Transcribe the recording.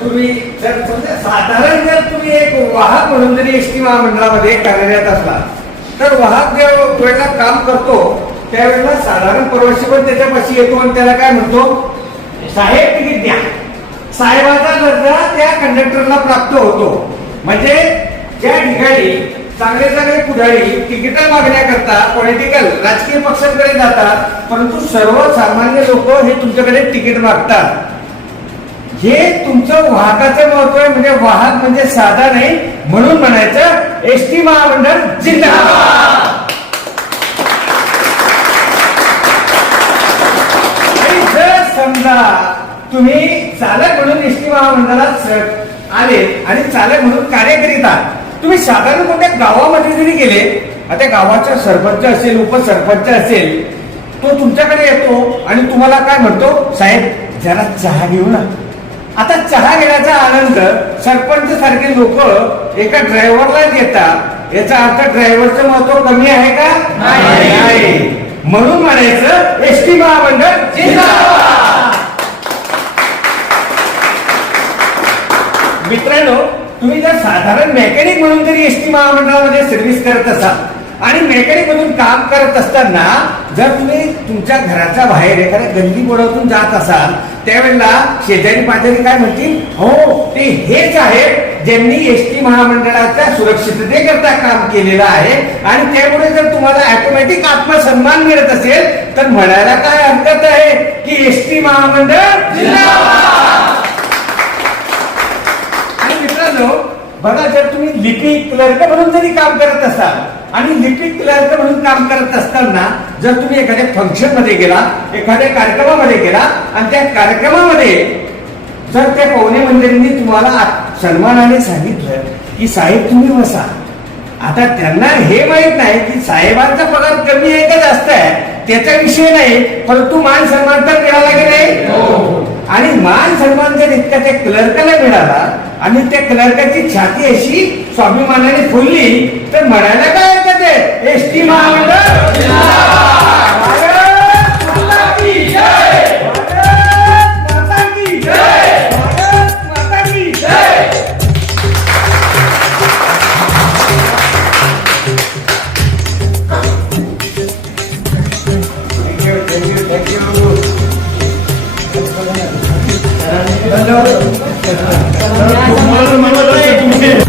तुम्ही जर समजा साधारण जर तुम्ही एक वाहक म्हणून जरी एसटी महामंडळामध्ये कार्यरत असला तर वाहक ज्या वेळेला काम करतो त्यावेळेला साधारण प्रवासी पण त्याच्यापाशी येतो आणि त्याला काय म्हणतो, साहेब तिकीट द्या. साहेबाचा दर्जा त्या कंडक्टरला प्राप्त होतो. म्हणजे ज्या ठिकाणी चांगले चांगले पुढारी तिकीट मागण्याकरता पॉलिटिकल राजकीय पक्षांकडे जातात, परंतु सर्वसामान्य लोक हे तुमच्याकडे तिकीट मागतात. हे तुमचं वाहकाचं महत्व आहे. म्हणजे वाहक म्हणजे साधा नाही, म्हणून म्हणायचं एसटी महामंडळ जिंदाबाद. आणि जर समजा तुम्ही चालक म्हणून एसटी महामंडळात आले आणि चालक म्हणून कार्य करीत आहात, तुम्ही साधारण कोणत्या गावामध्ये जरी गेले, आता गावाचा सरपंच असेल उपसरपंच असेल, तो तुमच्याकडे येतो आणि तुम्हाला काय म्हणतो, साहेब जरा चहा घेऊ ना. आता चहा घेण्याचा आनंद सरपंच सारखे लोक एका ड्रायव्हरला देतात. याचा अर्थ ड्रायव्हरचं महत्व कमी आहे का? नाही. म्हणून म्हणायचं एसटी महामंडळ जिंदाबाद. मित्रांनो, तुम्ही जर साधारण मेकॅनिक म्हणून जरी एसटी महामंडळामध्ये सर्व्हिस करत असाल आणि मेकॅनिक म्हणून काम करत असताना जर तुम्ही तुमच्या घराच्या बाहेर एखाद्या गल्ली बोळातून जात असाल, त्यावेळेला शेजारी पाजारी काय म्हणतील, हो ते हेच आहे ज्यांनी एसटी महामंडळाच्या सुरक्षिततेकरता काम केलेलं आहे. आणि त्यामुळे जर तुम्हाला ऑटोमॅटिक आत्मसन्मान मिळत असेल तर म्हणायला काय हरकत आहे की एसटी महामंडळ जिंदाबाद. आणि मित्रांनो बघा, जर तुम्ही लिपिक क्लर्क म्हणून जरी काम करत असाल आणि लिपिक क्लर्क म्हणून काम करत असताना जर तुम्ही एखाद्या फंक्शन मध्ये गेला, एखाद्या कार्यक्रमामध्ये गेला आणि त्या कार्यक्रमामध्ये जर त्या पाहुणे मंडळींनी तुम्हाला सन्मानाने सांगितलं की साहेब तुम्ही बसा, आता त्यांना हे माहित नाही की साहेबांचा पगार कमी आहे का जास्त आहे त्याचा विषय नाही, परंतु मान सन्मान तर मिळाला की नाही. आणि मान सन्मान जर इतका त्या क्लर्कला मिळाला आणि त्या क्लर्काची छाती अशी स्वाभिमानाने फुलली तर म्हणायला काय हरकत आहे, एसटी महामंडळ मला